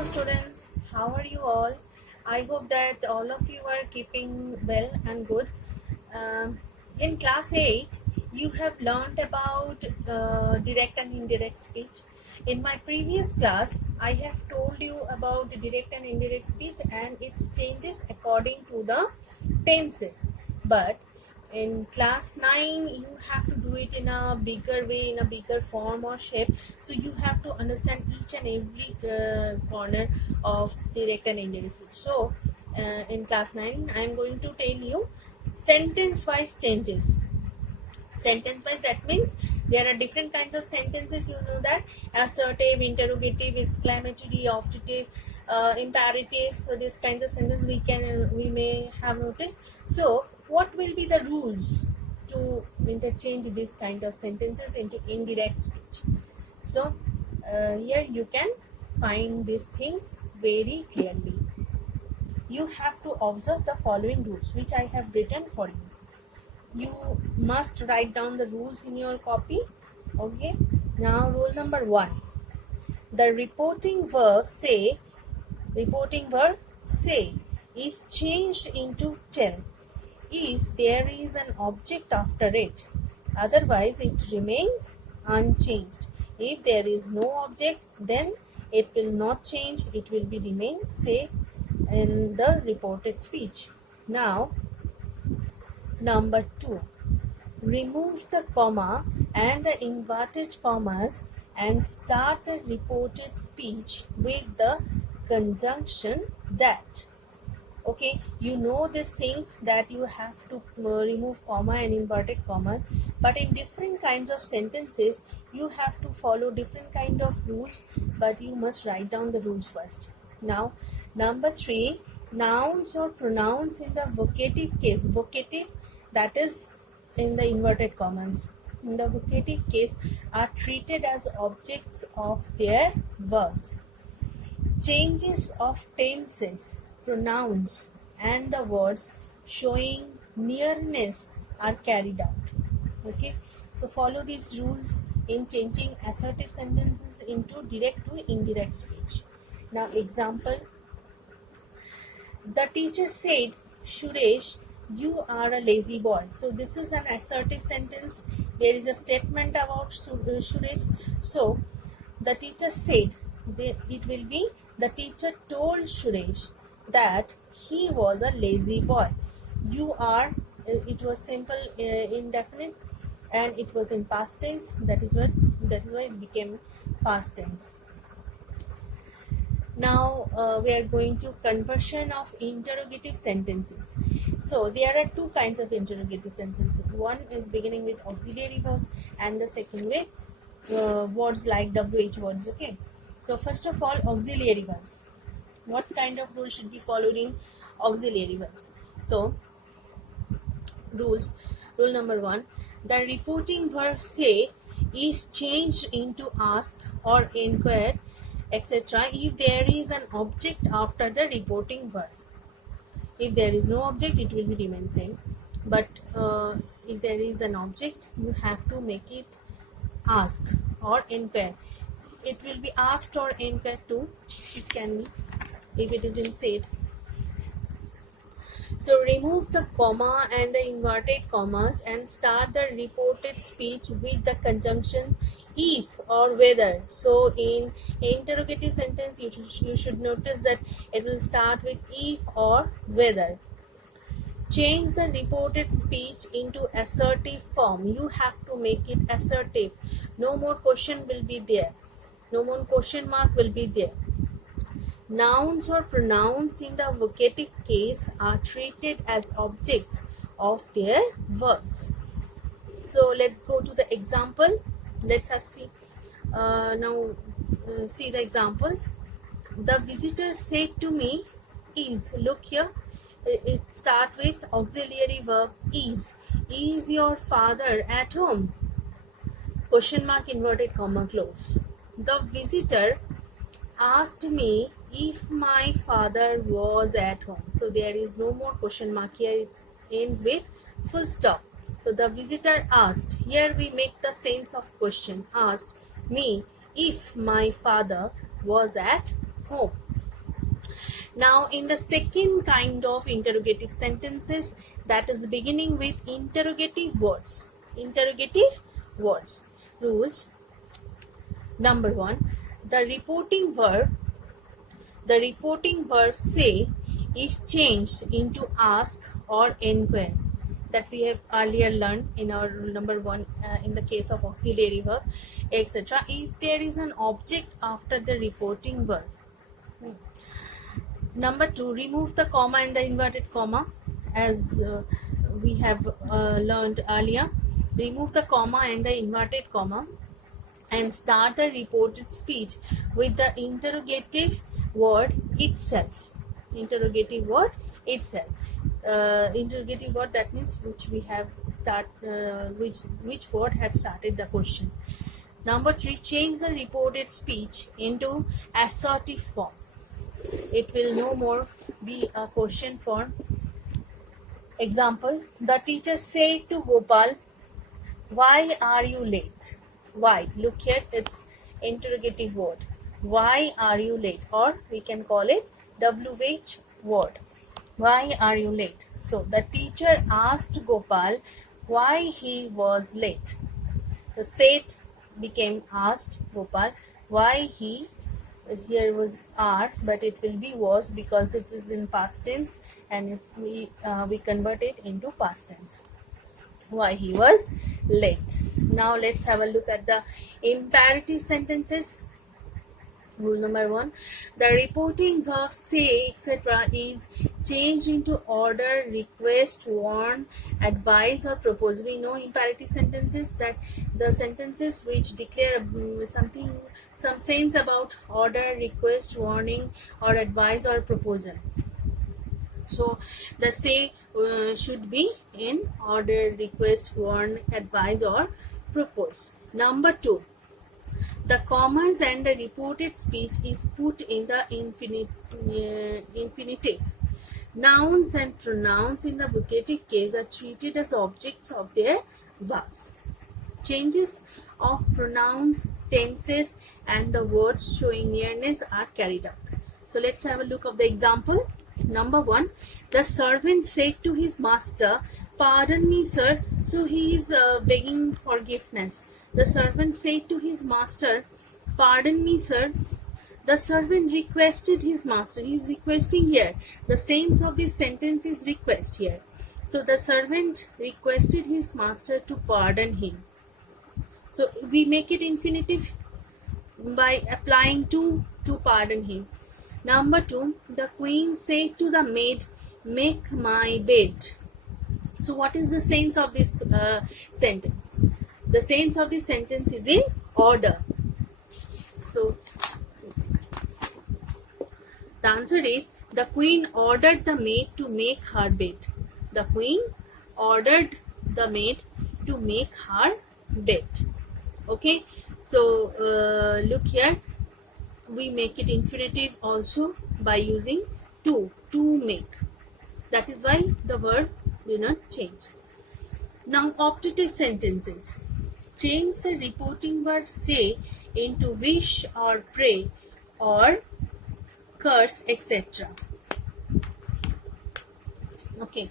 Hello students, how are you all? I hope that all of you are keeping well and good. In class 8, you have learned about direct and indirect speech. In my previous class, I have told you about direct and indirect speech and its changes according to the tenses. But in class 9 you have to do it in a bigger way, in a bigger form or shape, so you have to understand each and every corner of direct and indirect speech. So in class 9 I am going to tell you sentence wise changes. Sentence wise, that means there are different kinds of sentences, you know that: assertive, interrogative, exclamatory, optative, imperative. So these kinds of sentences we may have noticed. So what will be the rules to interchange these kind of sentences into indirect speech? So here you can find these things very clearly. You have to observe the following rules which I have written for you. You must write down the rules in your copy. Okay, now rule number 1: the reporting verb say is changed into tell if there is an object after it, otherwise it remains unchanged. If there is no object, then it will not change, it will be remain say in the reported speech. Now number 2: remove the comma and the inverted commas and start the reported speech with the conjunction that. Okay, you know these things that you have to remove comma and inverted commas, but in different kinds of sentences you have to follow different kind of rules, but you must write down the rules first. Now number 3: nouns or pronouns in the vocative case, vocative, that is in the inverted commas, in the vocative case, are treated as objects of their verbs. Changes of tenses, pronouns and the words showing nearness are carried out. Okay, so follow these rules in changing assertive sentences into direct to indirect speech. Now example: the teacher said, Suresh, you are a lazy boy. So this is an assertive sentence. There is a statement about Suresh. So the teacher said, it will be the teacher told Suresh that he was a lazy boy. You are, it was simple indefinite and it was in past tense. That is why it became past tense. Now we are going to conversion of interrogative sentences. So there are two kinds of interrogative sentences. One is beginning with auxiliary verbs and the second with words like WH words. Okay, so first of all, auxiliary verbs. What kind of rule should be followed in auxiliary verbs? So rules. Rule number 1: the reporting verb say is changed into ask or inquire, etc. if there is an object after the reporting verb. If there is no object, it will be remain same. But if there is an object, you have to make it ask or inquire. It will be asked or inquired too. It can be if it is in said. So remove the comma and the inverted commas and start the reported speech with the conjunction if or whether. So in interrogative sentence, you should notice that it will start with if or whether. Change the reported speech into assertive form. You have to make it assertive. No more question will be there. No more question mark will be there. Nouns or pronouns in the vocative case are treated as objects of their verbs. So let's go to the example. Let's see. See the examples. The visitor said to me is. Look here. It starts with auxiliary verb is. Is your father at home? Question mark, inverted comma, close. The visitor asked me if my father was at home. So there is no more question mark here. It ends with full stop. So the visitor asked. Here we make the sense of question. Asked me if my father was at hope. Now, in the second kind of interrogative sentences, that is beginning with interrogative words. Interrogative words. Rules. Number 1, the reporting verb say is changed into ask or inquire, that we have earlier learned in our rule number 1 in the case of auxiliary verb, etc. If there is an object after the reporting verb. Number 2, remove the comma and the inverted comma, as we have learned earlier. Remove the comma and the inverted comma and start a reported speech with the interrogative word itself. Interrogative word itself. Interrogative word, that means which we have which word had started the question. Number 3, change the reported speech into assertive form. It will no more be a question form. Example, the teacher said to Gopal, "Why are you late?" Why? Look here, it's interrogative word. Why are you late? Or we can call it WH word. Why are you late? So the teacher asked Gopal why he was late. The said became asked Gopal why he, here was are, but it will be was because it is in past tense, and we convert it into past tense. Why he was late. Now let's have a look at the imperative sentences. Rule number 1, the reporting verb say, etc. is changed into order, request, warn, advise, or propose. We know imperative sentences, that the sentences which declare some sense about order, request, warning, or advice, or proposal. So the say should be in order, request, warn, advise, or propose. Number 2, the commas and the reported speech is put in the infinitive. Nouns and pronouns in the vocative case are treated as objects of their verbs. Changes of pronouns, tenses, and the words showing nearness are carried out. So let's have a look of the example. Number 1, the servant said to his master, "Pardon me, sir." So he is begging forgiveness. The servant said to his master, "Pardon me, sir." The servant requested his master. He is requesting here. The sense of this sentence is request here. So the servant requested his master to pardon him. So we make it infinitive by applying to pardon him. Number 2, the queen said to the maid, "Make my bed." So what is the sense of this sentence? The sense of this sentence is in order. So the answer is, the queen ordered the maid to make her bed. The queen ordered the maid to make her bed. Okay, so look here, we make it infinitive also by using to make. That is why the word will not change. Now optative sentences. Change the reporting verb say into wish or pray or curse, etc. Okay.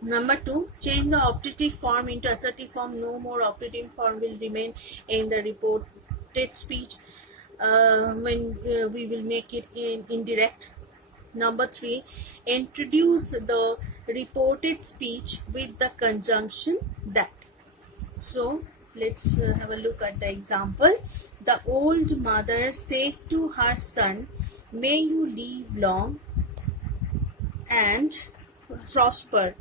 Number 2, change the optative form into assertive form. No more optative form will remain in the reported speech when we will make it in indirect. Number 3, introduce the reported speech with the conjunction that. So let's have a look at the example. The old mother said to her son, "May you live long and prosper."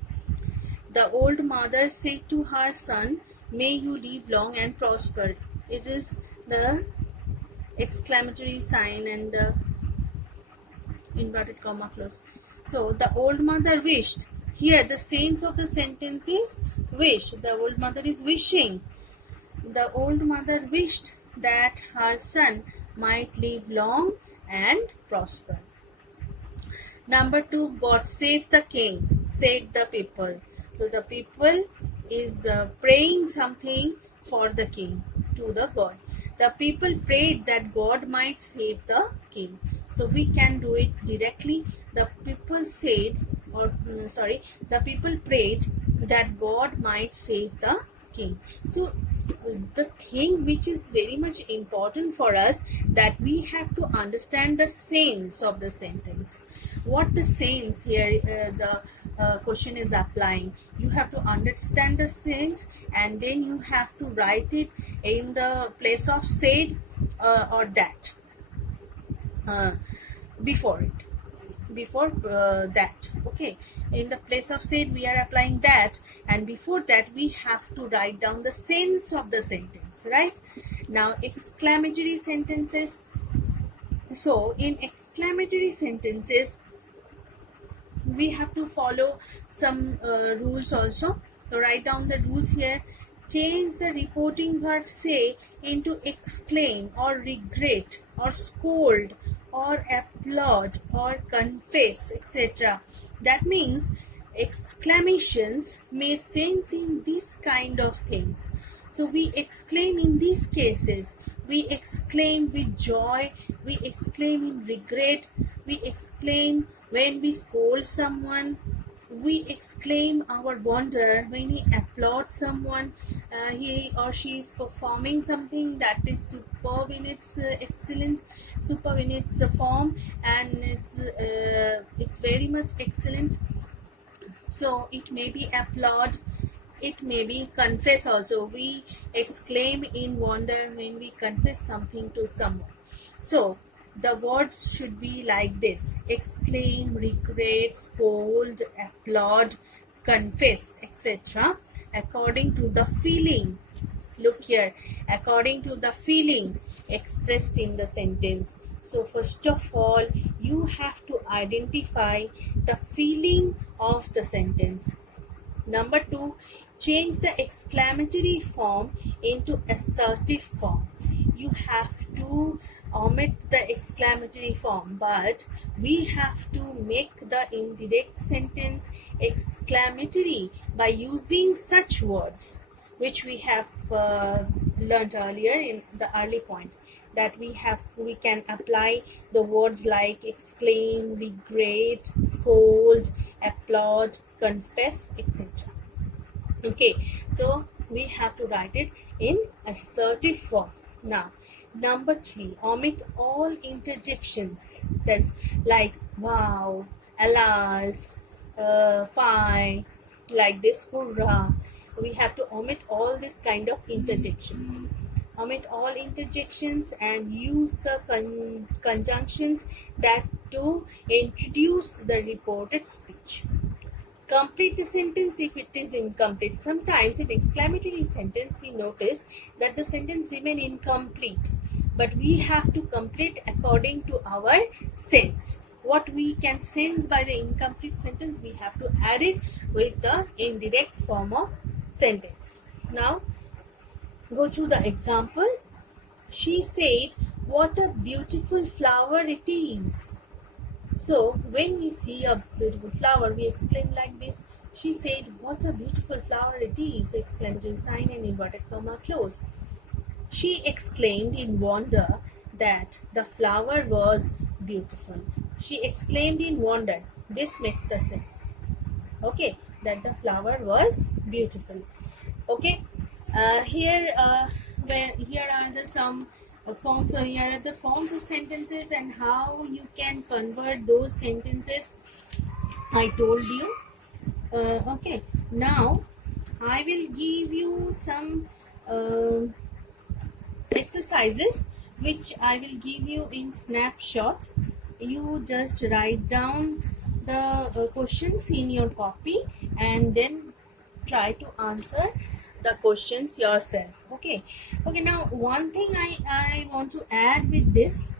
The old mother said to her son, "May you live long and prosper." It is the exclamatory sign and the inverted comma close. So the old mother wished. Here the sense of the sentence is wish. The old mother is wishing. The old mother wished that her son might live long and prosper. Number 2, God save the king, said the people. So the people is praying something for the king to the God. The people prayed that God might save the king. So we can do it directly. The people said, or the people prayed that God might save the king. So the thing which is very much important for us, that we have to understand the sense of the sentence. What the sense here the question is applying. You have to understand the sense, and then you have to write it in the place of said or that before it, before that. Okay, in the place of said we are applying that, and before that we have to write down the sense of the sentence, right? Now exclamatory sentences. So in exclamatory sentences we have to follow some rules also. So write down the rules here. Change the reporting verb say into exclaim or regret or scold or applaud or confess, etc. That means exclamations may sense in these kind of things. So we exclaim in these cases. We exclaim with joy. We exclaim in regret. We exclaim when we scold someone. We exclaim our wonder when we applaud someone. He or she is performing something that is superb in its excellence, superb in its form, and it's very much excellent. So it may be applaud, it may be confess also. We exclaim in wonder when we confess something to someone. So the words should be like this: exclaim, regret, scold, applaud, confess, etc. according to the feeling. Look here, according to the feeling expressed in the sentence. So first of all, you have to identify the feeling of the sentence. Number 2, change the exclamatory form into assertive form. You have to omit the exclamatory form, but we have to make the indirect sentence exclamatory by using such words which we have learned earlier in the early point, that we can apply the words like exclaim, regret, scold, applaud, confess, etc. Okay, so we have to write it in assertive form. Now number 3, omit all interjections. That's like wow, alas, fine, like this, hurrah. We have to omit all this kind of interjections. Omit all interjections and use the conjunctions that to introduce the reported speech. Complete the sentence if it is incomplete. Sometimes in exclamatory sentence we notice that the sentence remain incomplete, but we have to complete according to our sense. What we can sense by the incomplete sentence, we have to add it with the indirect form of sentence. Now go through the example. She said, "What a beautiful flower it is." So when we see a beautiful flower, we exclaim like this. She said, "What a beautiful flower it is!" Exclamatory sign and inverted comma close. She exclaimed in wonder that the flower was beautiful. She exclaimed in wonder. This makes the sense. Okay, that the flower was beautiful. Okay, here are the some forms. So here are the forms of sentences and how you can convert those sentences I told you. Okay, now I will give you some exercises which I will give you in snapshots. You just write down the questions in your copy and then try to answer the questions yourself. Okay, now one thing I want to add with this,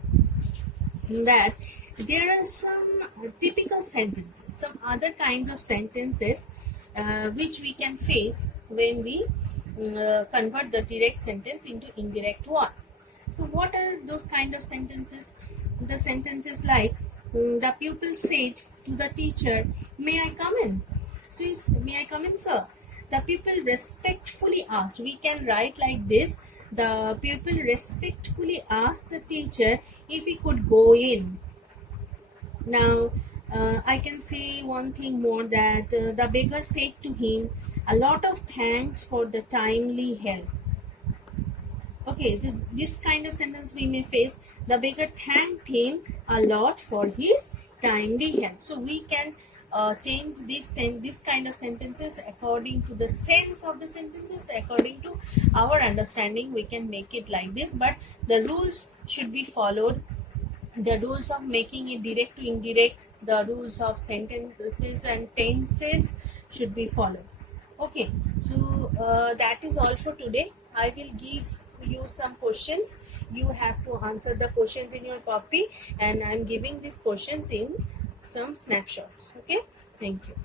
that there are some typical sentences, some other kinds of sentences which we can face when we convert the direct sentence into indirect one. So what are those kind of sentences? The sentences like the pupil said to the teacher, "May I come in?" So is "May I come in, sir?" The pupil respectfully asked. We can write like this. The pupil respectfully asked the teacher if he could go in. Now, I can say one thing more, that the beggar said to him, "A lot of thanks for the timely help." Okay, this kind of sentence we may face. The beggar thanked him a lot for his timely help. So we can change this kind of sentences according to the sense of the sentences, according to our understanding. We can make it like this, but the rules should be followed. The rules of making it direct to indirect, the rules of sentences and tenses should be followed. Okay, so that is all for today. I will give you some questions. You have to answer the questions in your copy, and I am giving these questions in some snapshots. Okay, thank you.